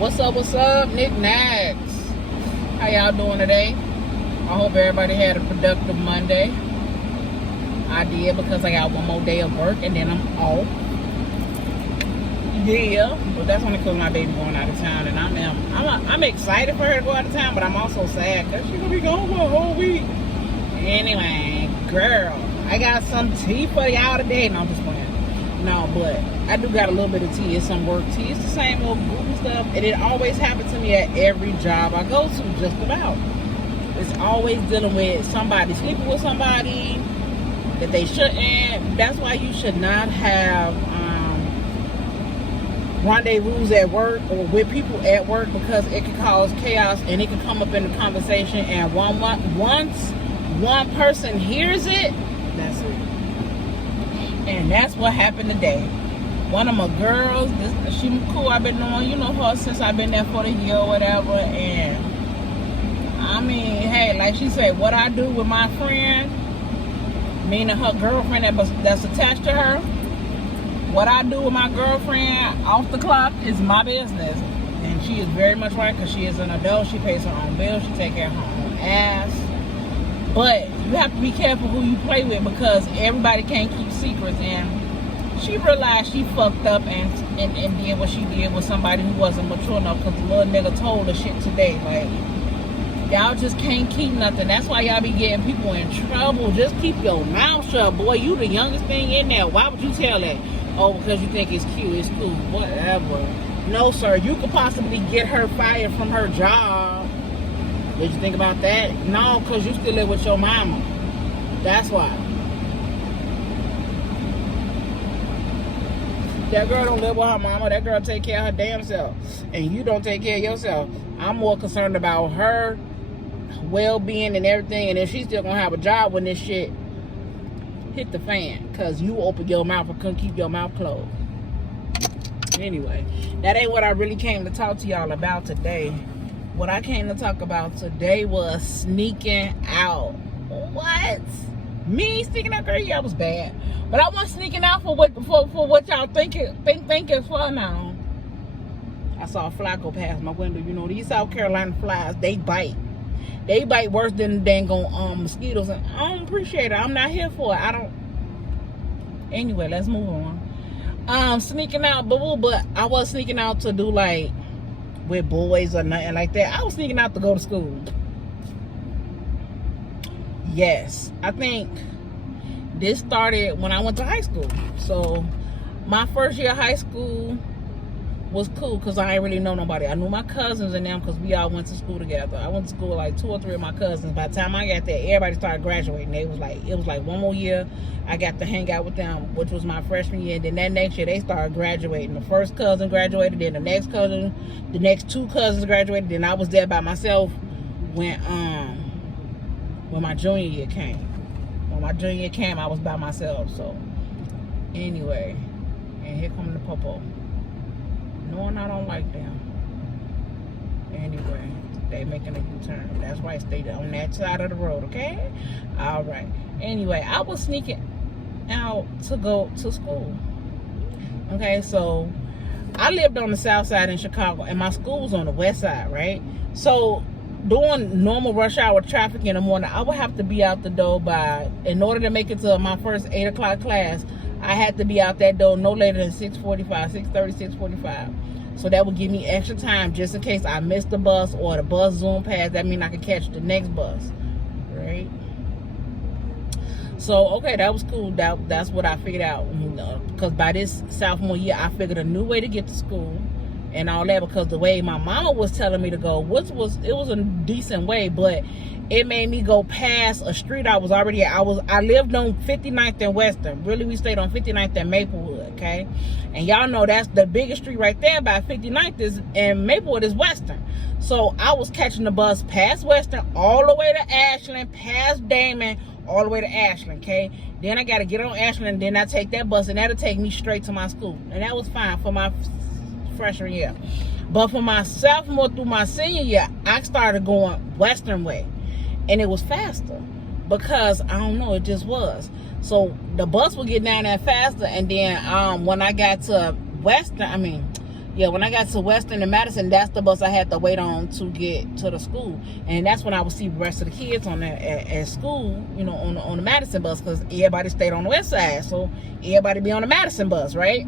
What's up, knickknacks? How y'all doing today? I hope everybody had a productive Monday. I did, because I got one more day of work and then I'm off. Yeah, but that's only because my baby going out of town, and I'm excited for her to go out of town, but I'm also sad because she's gonna be gone for a whole week. Anyway, girl, I got some tea for y'all today. No, I'm just playing. No, but I do got a little bit of tea. It's some work tea. It's the same old goofy stuff, and it always happens to me at every job I go to, just about. It's always dealing with somebody sleeping with somebody that they shouldn't. That's why you should not have rendezvous at work or with people at work, because it can cause chaos and it can come up in the conversation, and once one person hears it, that's it. And that's what happened today. One of my girls, she cool, I've been knowing, her since I've been there for the year or whatever, and I mean, hey, like she said, what I do with my friend, meaning her girlfriend that's attached to her, what I do with my girlfriend off the clock is my business. And she is very much right, because she is an adult. She pays her own bills. She takes care of her own ass. But you have to be careful who you play with, because everybody can't keep secrets. And she realized she fucked up and did what she did with somebody who wasn't mature enough, because the little nigga told her shit today. Like, y'all just can't keep nothing. That's why y'all be getting people in trouble. Just keep your mouth shut, boy. You the youngest thing in there. Why would you tell that? Oh, because you think it's cute, it's cool, whatever. No, sir, you could possibly get her fired from her job. Did you think about that? No, because you still live with your mama. That's why. That girl don't live with her mama. That girl take care of her damn self. And you don't take care of yourself. I'm more concerned about her well-being and everything, and if she's still going to have a job when this shit hit the fan, because you open your mouth and couldn't keep your mouth closed. Anyway, that ain't what I really came to talk to y'all about today. What I came to talk about today was sneaking out. What? Me sneaking out, girl? Yeah, I was bad, but I wasn't sneaking out for what y'all thinking for now. I saw a fly go past my window. These South Carolina flies, they bite. They bite worse than dang on mosquitoes, and I don't appreciate it. I'm not here for it. I don't. Anyway, let's move on. Sneaking out, but I was sneaking out to do like with boys or nothing like that. I was sneaking out to go to school. Yes, I think this started when I went to high school. So my first year of high school was cool, because I ain't really know nobody. I knew my cousins and them, because we all went to school together. I went to school with like 2 or 3 of my cousins. By the time I got there, everybody started graduating. It was like one more year I got to hang out with them, which was my freshman year. And then that next year they started graduating. The first cousin graduated, then the next cousin, the next 2 cousins graduated. Then I was there by myself when my junior year came. When my junior year came, I was by myself. So anyway, and here come the popo. Knowing I don't like them. Anyway, they making a U-turn. That's why I stayed on that side of the road, okay? All right. Anyway, I was sneaking out to go to school. Okay, so I lived on the south side in Chicago, and my school was on the west side, right? So during normal rush hour traffic in the morning, I would have to be out the door in order to make it to my first 8 o'clock class, I had to be out that door no later than 6:45, 6:30, 6:45. So that would give me extra time just in case I missed the bus or the bus zoomed past. That means I could catch the next bus, right? So, okay, that was cool. That's what I figured out. Because by this sophomore year, I figured a new way to get to school and all that, because the way my mama was telling me to go, it was a decent way, but it made me go past a street I was already at. I lived on 59th and Western. Really, we stayed on 59th and Maplewood, okay? And y'all know that's the biggest street right there by 59th and Maplewood is Western. So I was catching the bus past Western all the way to Ashland, past Damon, all the way to Ashland, okay? Then I got to get on Ashland, and then I take that bus, and that'll take me straight to my school. And that was fine for my freshman year. But for my sophomore through my senior year, I started going Western way. And it was faster, because I don't know, it just was. So the bus would get down there faster, and then when I got to Yeah, when I got to Western and Madison, that's the bus I had to wait on to get to the school. And that's when I would see the rest of the kids on there at school, you know, on the Madison bus, because everybody stayed on the west side. So everybody be on the Madison bus, right?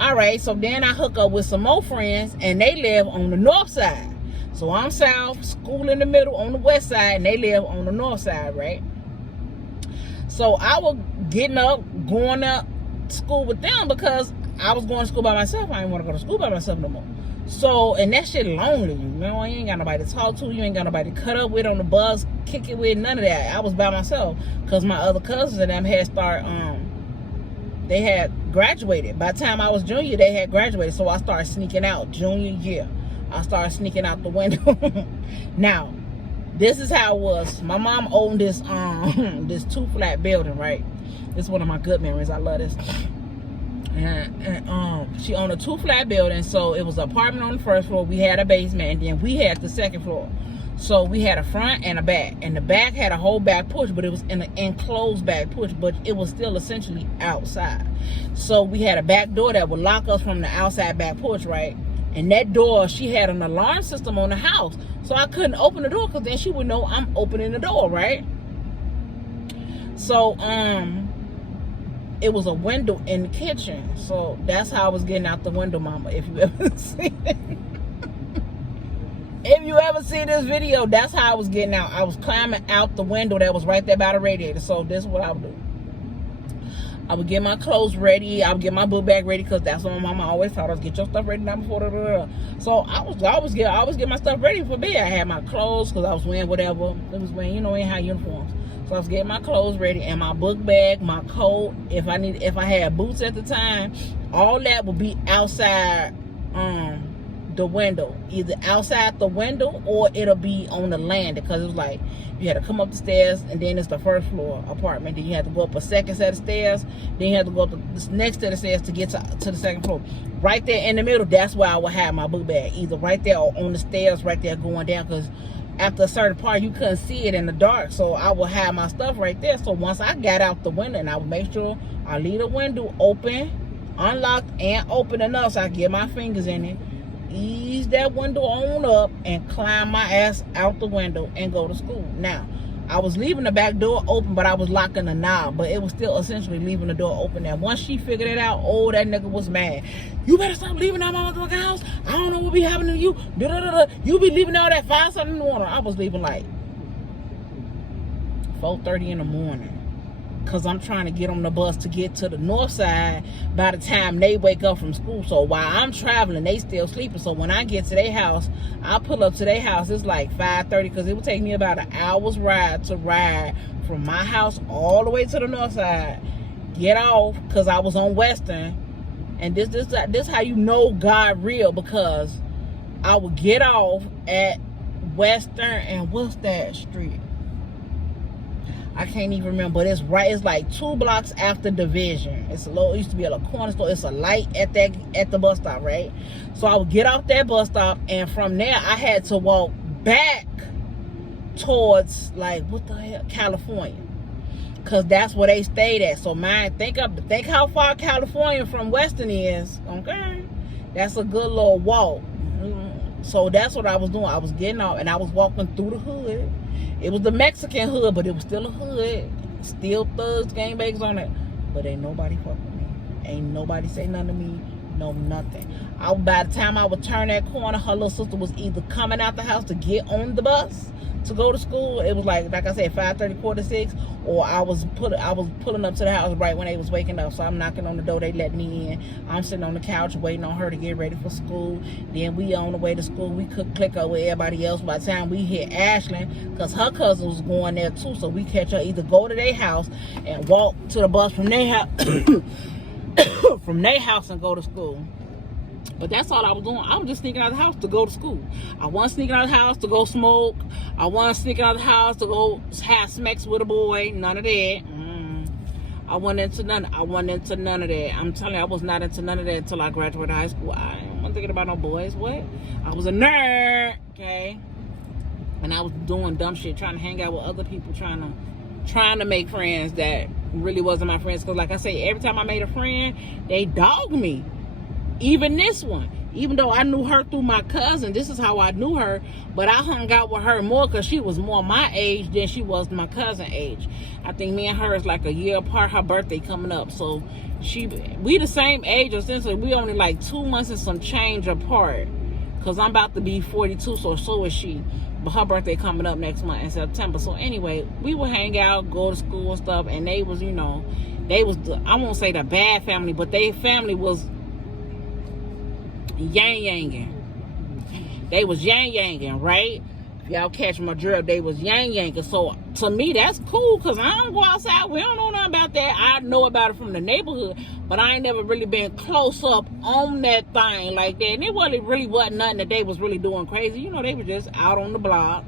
All right, so then I hook up with some more friends, and they live on the north side. So I'm south, school in the middle on the west side, and they live on the north side, right? So I was getting up, going up to school with them because I was going to school by myself. I didn't want to go to school by myself no more. So, and that shit lonely, you know, you ain't got nobody to talk to, you ain't got nobody to cut up with on the bus, kick it with, none of that. I was by myself because my other cousins and them had they had graduated. By the time I was junior, they had graduated. So I started sneaking out junior year. I started sneaking out the window. Now, this is how it was. My mom owned this this 2-flat building, right? This is one of my good memories. I love this. And she owned a 2-flat building, so it was an apartment on the first floor. We had a basement, and then we had the second floor. So we had a front and a back, and the back had a whole back porch, but it was in an enclosed back porch, but it was still essentially outside. So we had a back door that would lock us from the outside back porch, right? And that door, she had an alarm system on the house, so I couldn't open the door because then she would know I'm opening the door, right? So it was a window in the kitchen, so that's how I was getting out the window, mama. If you ever see it. If you ever see this video, that's how I was getting out. I was climbing out the window that was right there by the radiator. So this is what I would do. I would get my clothes ready. I would get my book bag ready because that's what my mama always taught us. Get your stuff ready now before the. So I always get my stuff ready for bed. I had my clothes because I was wearing whatever. It was wearing, you know, ain't had uniforms. So I was getting my clothes ready and my book bag, my coat. If I had boots at the time, all that would be outside the window, either outside the window or it'll be on the landing, because it was like you had to come up the stairs, and then it's the first floor apartment, then you had to go up a second set of stairs, then you had to go up the next set of stairs to get to the second floor. Right there in the middle, that's where I would have my book bag, either right there or on the stairs right there going down, because after a certain part you couldn't see it in the dark. So I would have my stuff right there. So once I got out the window, and I would make sure I leave the window open, unlocked and open enough so I get my fingers in it, ease that window on up, and climb my ass out the window and go to school. Now, I was leaving the back door open, but I was locking the knob, but it was still essentially leaving the door open. Now, once she figured it out, oh, that nigga was mad. You better stop leaving that motherfucking house. I don't know what be happening to you. You be leaving all that 5 something in the morning. I was leaving like 4:30 in the morning, because I'm trying to get on the bus to get to the north side by the time they wake up from school. So while I'm traveling, they still sleeping. So when I get to their house, I pull up to their house. It's like 5:30, because it would take me about an hour's ride to ride from my house all the way to the north side. Get off, because I was on Western. And this how you know God real, because I would get off at Western, and what's that street? I can't even remember, but it's like 2 blocks after Division. It used to be a corner store. It's a light at the bus stop, right? So I would get off that bus stop, and from there I had to walk back towards, like, what the hell, California, because that's where they stayed at. So think how far California from Western is. Okay, that's a good little walk. So that's what I was doing. I was getting off, and I was walking through the hood. It was the Mexican hood, but it was still a hood. Still thugs, gangbangs on it. But ain't nobody fuck with me. Ain't nobody say nothing to me. No, nothing. By the time I would turn that corner, her little sister was either coming out the house to get on the bus to go to school. It was like I said, 5:30, 5:45, or I was pulling up to the house right when they was waking up. So I'm knocking on the door, they let me in. I'm sitting on the couch waiting on her to get ready for school. Then we on the way to school. We could click up with everybody else. By the time we hit Ashland, because her cousin was going there too, so we catch her, either go to their house and walk to the bus from their house from their house and go to school. But that's all I was doing. I was just sneaking out of the house to go to school. I wasn't sneaking out of the house to go smoke. I wasn't sneaking out of the house to go have smacks with a boy. None of that. I wasn't into none of that. I'm telling you, I was not into none of that until I graduated high school. I wasn't thinking about no boys. What? I was a nerd, okay? And I was doing dumb shit, trying to hang out with other people, trying to make friends that really wasn't my friends. Because like I say, every time I made a friend, they dogged me. Even this one. Even though I knew her through my cousin, this is how I knew her, but I hung out with her more because she was more my age than she was my cousin age. I think me and her is like a year apart, her birthday coming up. So we the same age, essentially. We only like 2 months and some change apart, because I'm about to be 42, so is she. But her birthday coming up next month in September. So anyway, we would hang out, go to school and stuff, and they was, I won't say the bad family, but their family was yang-yanging. They was yang-yanging, right? If y'all catch my drill, they was yang-yanging. So to me, that's cool, because I don't go outside. We don't know nothing about that. I know about it from the neighborhood, but I ain't never really been close up on that thing like that. And it really wasn't nothing that they was really doing crazy. They were just out on the block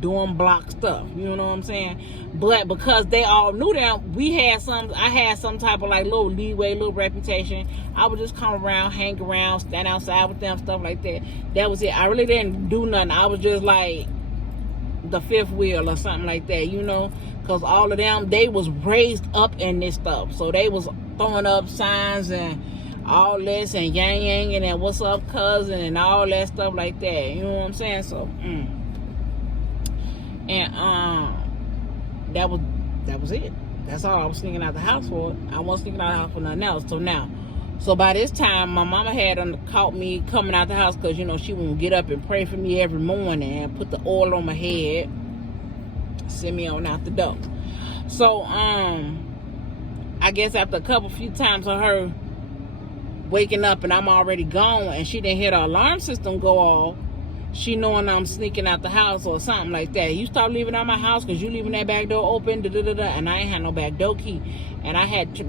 doing block stuff, you know what I'm saying? But because they all knew them, I had some type of like little leeway, little reputation. I would just come around, hang around, stand outside with them, stuff like that. That was it. I really didn't do nothing. I was just like the fifth wheel or something like that, because all of them, they was raised up in this stuff. So they was throwing up signs and all this and yang and what's up cousin and all that stuff like that, you know what I'm saying? So and that was it. That's all I was sneaking out the house for. I wasn't sneaking out the house for nothing else. So by this time, my mama had caught me coming out the house, because she won't get up and pray for me every morning and put the oil on my head, send me on out the door. So I guess after a few times of her waking up and I'm already gone, and she didn't hear the alarm system go off, she knowing I'm sneaking out the house or something like that. You stop leaving out my house because you leaving that back door open, and I ain't had no back door key. And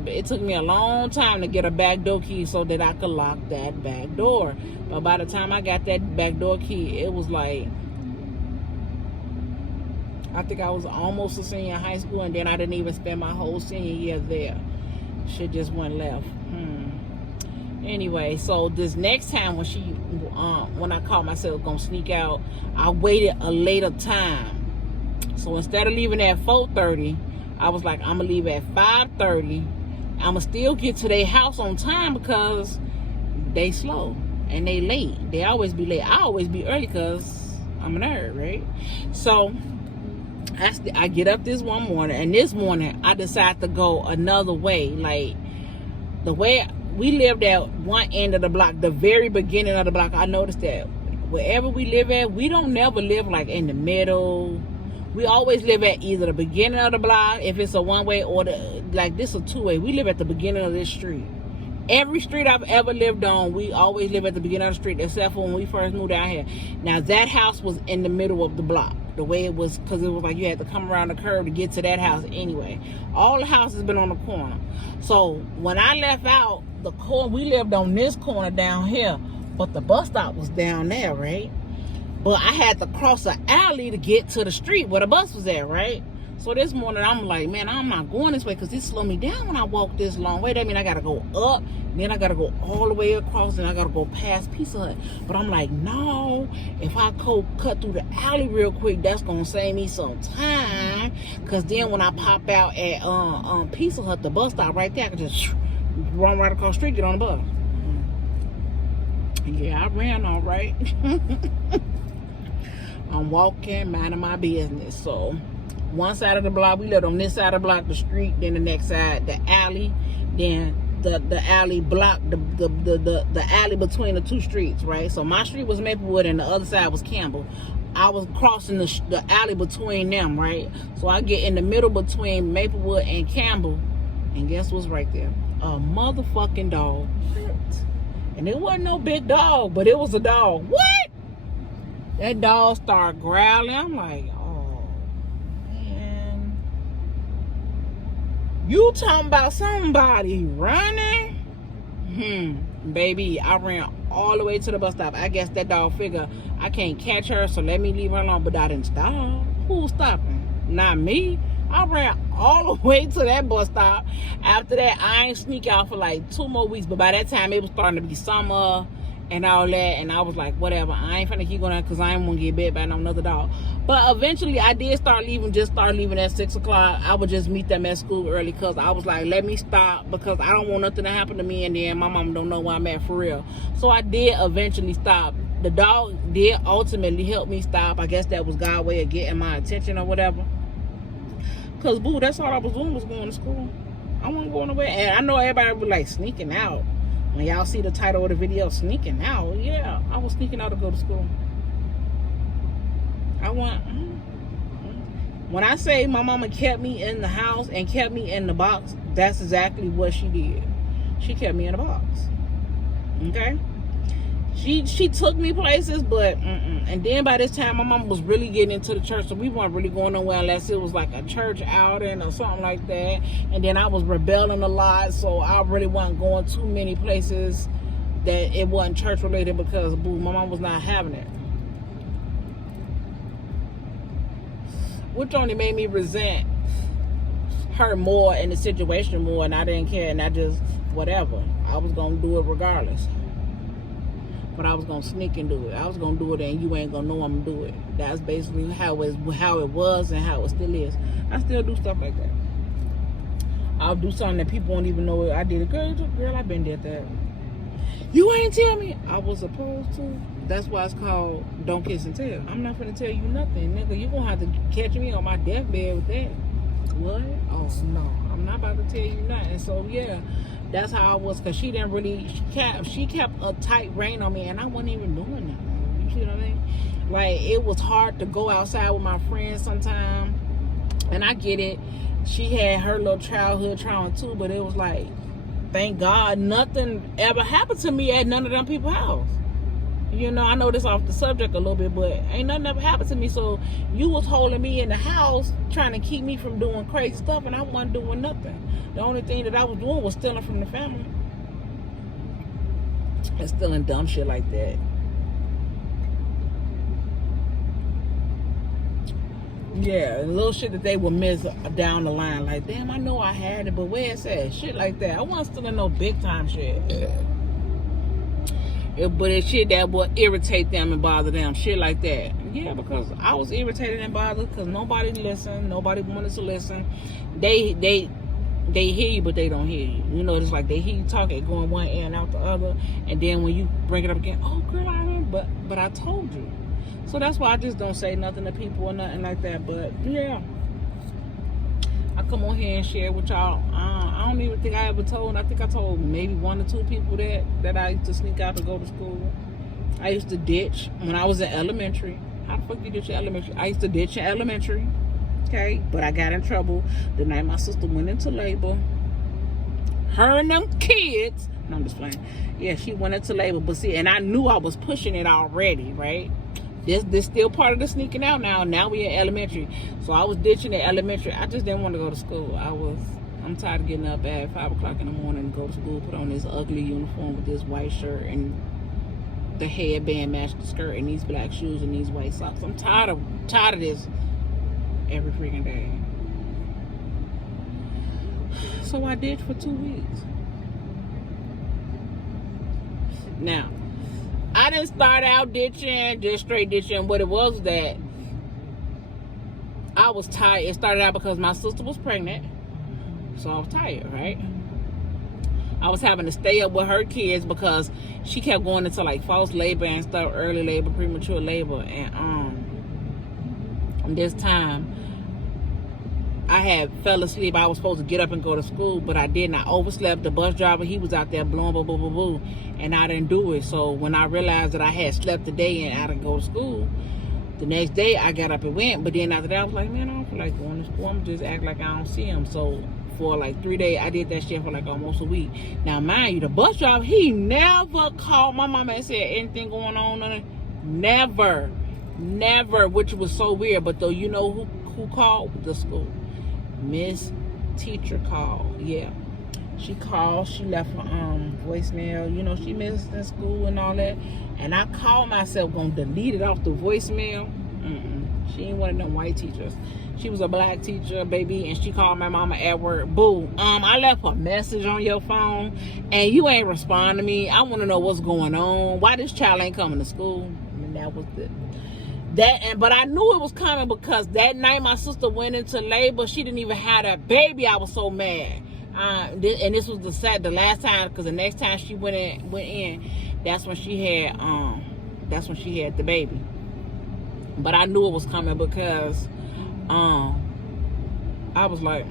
it took me a long time to get a back door key so that I could lock that back door. But by the time I got that back door key, it was like, I think I was almost a senior in high school, and then I didn't even spend my whole senior year there. Shit just went left. Anyway, so this next time when I caught myself gonna sneak out, I waited a later time. So instead of leaving at 4:30, I was like, I'm gonna leave at 5:30. I'ma still get to their house on time, because they slow and they late. They always be late. I always be early because I'm a nerd, right? So I get up this one morning, and this morning I decide to go another way. Like, the way we lived at one end of the block, the very beginning of the block, I noticed that wherever we live at, we don't never live like in the middle. We always live at either the beginning of the block, if it's a one-way, or like this a two-way. We live at the beginning of this street. Every street I've ever lived on, we always live at the beginning of the street, except for when we first moved down here. Now, that house was in the middle of the block, the way it was, because it was like you had to come around the curve to get to that house anyway. All the houses been on the corner. So when I left out the corner, we lived on this corner down here, but the bus stop was down there, right? But I had to cross an alley to get to the street where the bus was at, right? So this morning, I'm like, man, I'm not going this way, because this slowed me down when I walk this long way. That means I got to go up, then I got to go all the way across, and I got to go past Pizza Hut. But I'm like, no, if I cut through the alley real quick, that's going to save me some time, because then when I pop out at Pizza Hut, the bus stop right there, I can just run right across the street, get on the bus. Yeah, I ran all right. I'm walking, minding my business. So one side of the block, we lived on this side of the block, the street, then the next side, the alley, then the alley block, the alley between the two streets, right? So my street was Maplewood and the other side was Campbell. I was crossing the alley between them, right? So I get in the middle between Maplewood and Campbell, and guess what's right there? A motherfucking dog. And it wasn't no big dog, but it was a dog. What? That dog started growling. I'm like, oh, man. You talking about somebody running? Baby, I ran all the way to the bus stop. I guess that dog figured I can't catch her, so let me leave her alone. But I didn't stop. Who was stopping? Not me. I ran all the way to that bus stop. After that, I ain't sneak out for like 2 more weeks. But by that time, it was starting to be summer. and all that. And I was like, whatever, I ain't finna keep going out because I ain't gonna get bit by no another dog. But eventually I did start leaving at 6 o'clock. I would just meet them at school early because I was like, let me stop, because I don't want nothing to happen to me and then my mom don't know where I'm at for real. So I did eventually stop. The dog did ultimately help me stop. I guess that was God's way of getting my attention or whatever. Because, boo, that's all I was doing was going to school. I wasn't going nowhere. And I know everybody was like, sneaking out. When y'all see the title of the video, sneaking out. Yeah, I was sneaking out to go to school. When I say my mama kept me in the house and kept me in the box, that's exactly what she did. She kept me in the box. Okay? She took me places, but and then by this time my mom was really getting into the church, so we weren't really going nowhere unless it was like a church outing or something like that. And then I was rebelling a lot, so I really wasn't going too many places that it wasn't church related because, boo, my mom was not having it, which only made me resent her more and the situation more, and I didn't care, and I just whatever, I was gonna do it regardless. But I was gonna sneak and do it. I was gonna do it, and you ain't gonna know I'm gonna do it. That's basically how it was and how it still is. I still do stuff like that. I'll do something that people won't even know I did it. Girl, I been did that. You ain't tell me. I was supposed to. That's why it's called Don't Kiss and Tell. I'm not gonna tell you nothing, nigga. You gonna have to catch me on my deathbed with that. What? Oh no, I'm not about to tell you nothing. So yeah. That's how I was, because she didn't really, she kept a tight rein on me, and I wasn't even doing nothing. You see what I mean? Like, it was hard to go outside with my friends sometimes, and I get it. She had her little childhood trauma too, but it was like, thank God nothing ever happened to me at none of them people's house. You know, I know this off the subject a little bit, but ain't nothing ever happened to me. So you was holding me in the house, trying to keep me from doing crazy stuff, and I wasn't doing nothing. The only thing that I was doing was stealing from the family. And stealing dumb shit like that. Yeah, little shit that they would miss down the line. Like, damn, I know I had it, but where it's at? Shit like that. I wasn't stealing no big time shit. But it's shit that would irritate them and bother them. Shit like that. Yeah, because I was irritated and bothered because nobody listened. Nobody wanted to listen. They hear you, but they don't hear you. You know, it's like they hear you talking, going one ear and out the other. And then when you bring it up again, oh, girl, I remember. But I told you. So that's why I just don't say nothing to people or nothing like that. But, yeah. I come on here and share with y'all. I don't even think I ever told. I think I told maybe 1 or 2 people that I used to sneak out to go to school. I used to ditch when I was in elementary. How the fuck you ditch in elementary? I used to ditch in elementary. Okay? But I got in trouble the night my sister went into labor. Her and them kids. No, I'm just playing. Yeah, she went into labor. But see, and I knew I was pushing it already, right? This still part of the sneaking out now. Now we in elementary. So I was ditching at elementary. I just didn't want to go to school. I'm tired of getting up at 5 o'clock in the morning to go to school, put on this ugly uniform with this white shirt and the headband matched the skirt and these black shoes and these white socks. I'm tired of this every freaking day. So I ditched for 2 weeks. Now, I didn't start out ditching, just straight ditching. What it was that I was tired. It started out because my sister was pregnant. So I was tired, right? I was having to stay up with her kids because she kept going into like false labor and stuff, early labor, premature labor. And this time I had fell asleep. I was supposed to get up and go to school, but I didn't. I overslept. The bus driver, he was out there blowing boo boo boo boo, and I didn't do it. So when I realized that I had slept the day and I didn't go to school, the next day I got up and went. But then after that I was like, man, I don't feel like going to school. I'm just act like I don't see him. So for like 3 days, I did that shit for like almost a week. Now mind you, the bus driver, he never called my mama and said anything going on. Never, which was so weird. But though, you know who called? The school. Miss Teacher called. Yeah, she called. She left a voicemail. You know, she missed in school and all that. And I called myself, gonna delete it off the voicemail. She ain't one of them white teachers. She was a black teacher, baby, and she called my mama at work. Boo, I left a message on your phone, and you ain't respond to me. I want to know what's going on. Why this child ain't coming to school? And that was but I knew it was coming because that night my sister went into labor. She didn't even have that baby. I was so mad. And this was the last time, because the next time she went in, that's when she had the baby. But I knew it was coming because I was like,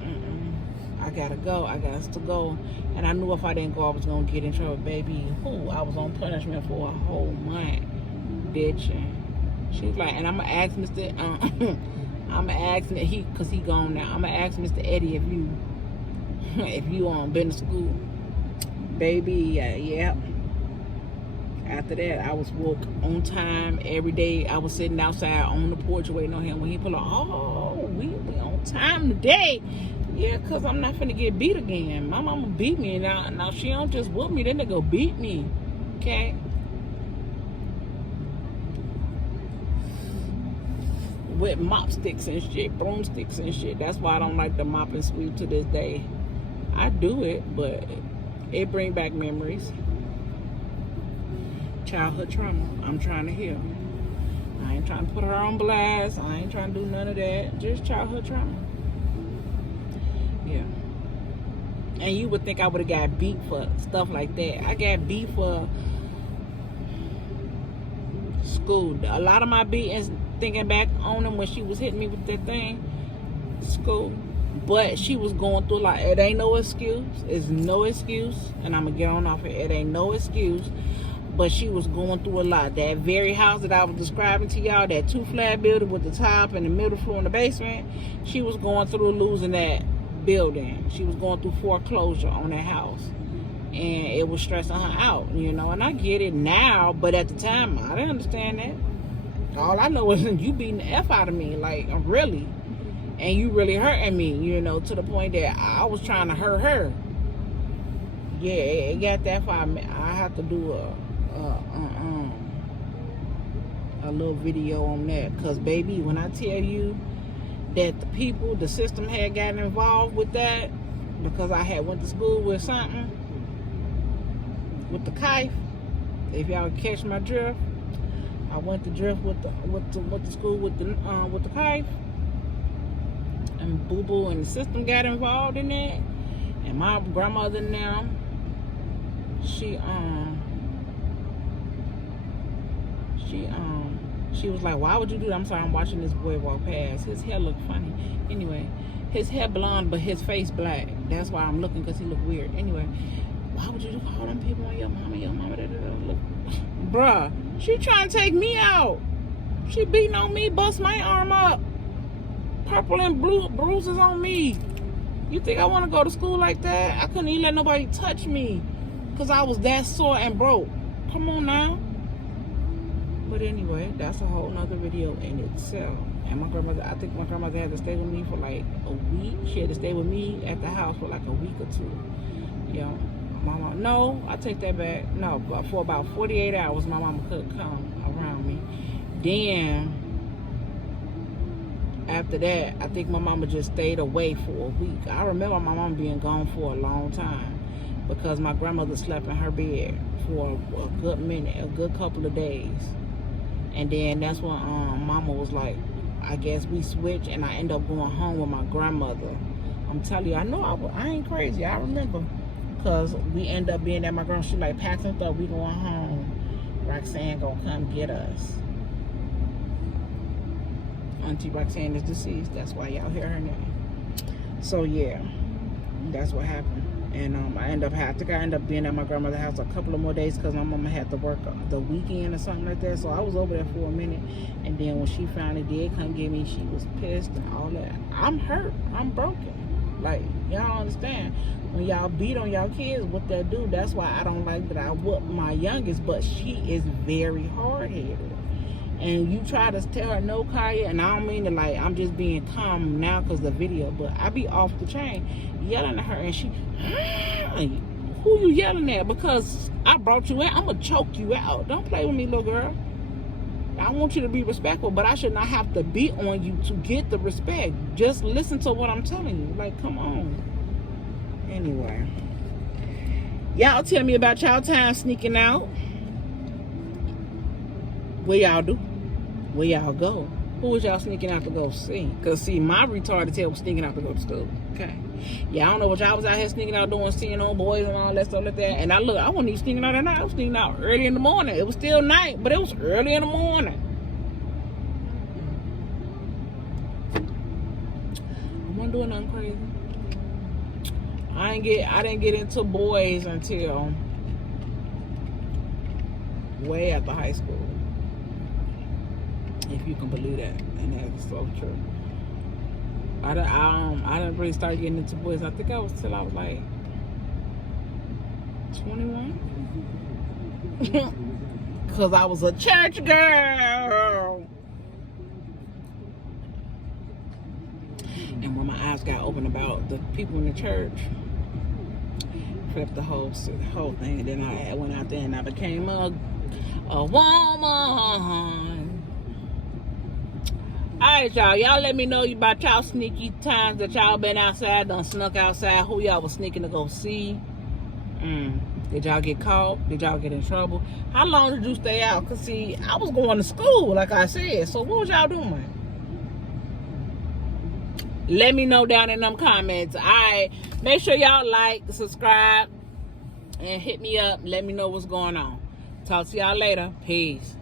I gotta go. I got to go. And I knew if I didn't go, I was gonna get in trouble, baby. I was on punishment for a whole month, bitch. She's like, and I'm gonna ask Mr. I'm gonna ask him, cause he gone now. I'm gonna ask Mr. Eddie if you been to school, baby. Yeah. After that, I was woke on time every day. I was sitting outside on the porch waiting on him. When he pulled up, oh, we on time today. Yeah, cause I'm not finna get beat again. My mama beat me. Now she don't just whoop me, then they go beat me. Okay. With mop sticks and shit, broomsticks and shit. That's why I don't like the mop and sweep to this day. I do it, but it bring back memories. Childhood trauma. I'm trying to heal. I ain't trying to put her on blast. I ain't trying to do none of that. Just childhood trauma. Yeah. And you would think I would have got beat for stuff like that. I got beat for school. A lot of my beatings, thinking back on them when she was hitting me with that thing, school. But she was going through like, it ain't no excuse. It's no excuse. And I'm going to get on off it. It ain't no excuse. But she was going through a lot. That very house that I was describing to y'all, that 2-flat building with the top and the middle floor and the basement, she was going through losing that building. She was going through foreclosure on that house. And it was stressing her out, you know. And I get it now, but at the time, I didn't understand that. All I know is you beating the F out of me, like, really. And you really hurting me, you know, to the point that I was trying to hurt her. Yeah, it got that far. I have to do a little video on that, because baby, when I tell you that the system had gotten involved with that, because I had went to school with something with the kite. If y'all catch my drift, I went to drift with the school with the kite, and Boo Boo and the system got involved in that. And my grandmother now, she was like, why would you do that? I'm sorry, I'm watching this boy walk past. His hair look funny. Anyway, his hair blonde, but his face black. That's why I'm looking, because he look weird. Anyway, why would you do all them people on your mama, Look. Bruh, she trying to take me out. She beating on me, bust my arm up. Purple and blue bruises on me. You think I want to go to school like that? I couldn't even let nobody touch me, because I was that sore and broke. Come on now. But anyway, that's a whole nother video in itself. And my grandmother, I think my grandmother had to stay with me for like a week. She had to stay with me at the house for like a week or two. Yeah, mama, no, I take that back. No, but for about 48 hours, my mama couldn't come around me. Then, after that, I think my mama just stayed away for a week. I remember my mama being gone for a long time, because my grandmother slept in her bed for a good minute, a good couple of days. And then that's when mama was like, I guess we switched, and I ended up going home with my grandmother. I'm telling you, I know I ain't crazy. I remember, because we end up being at my grandma. She like, pack some stuff, we going home. Roxanne gonna come get us. Auntie Roxanne is deceased. That's why y'all hear her name. So yeah, that's what happened. And I think I ended up being at my grandmother's house a couple of more days, because my mama had to work the weekend or something like that. So I was over there for a minute. And then when she finally did come get me, she was pissed and all that. I'm hurt. I'm broken. Like, y'all understand. When y'all beat on y'all kids, what they do, that's why I don't like that I whoop my youngest. But she is very hard-headed. And you try to tell her no, Kaya, and I don't mean to, like, I'm just being calm now because of the video, but I be off the chain yelling at her, and she, who you yelling at? Because I brought you in, I'm going to choke you out. Don't play with me, little girl. I want you to be respectful, but I should not have to beat on you to get the respect. Just listen to what I'm telling you. Like, come on. Anyway. Y'all tell me about y'all time sneaking out. What y'all do? Where y'all go? Who was y'all sneaking out to go see? Because, see, my retarded tail was sneaking out to go to school. Okay? Yeah, I don't know what y'all was out here sneaking out doing, seeing on boys and all that stuff like that. And I wasn't even sneaking out at night. I was sneaking out early in the morning. It was still night, but it was early in the morning. I wasn't doing nothing crazy. I didn't get into boys until way after high school. If you can believe that. And that's so true. I didn't really start getting into boys. I think I was till I was like 21. Because I was a church girl. And when my eyes got open about the people in the church, flipped the whole thing. And then I went out there and I became a woman. Alright, y'all let me know about y'all sneaky times that y'all been outside, done snuck outside, who y'all was sneaking to go see. Did y'all get caught? Did y'all get in trouble? How long did you stay out? Because, see, I was going to school, like I said. So what was y'all doing? Let me know down in them comments. Alright, make sure y'all like, subscribe, and hit me up. Let me know what's going on. Talk to y'all later. Peace.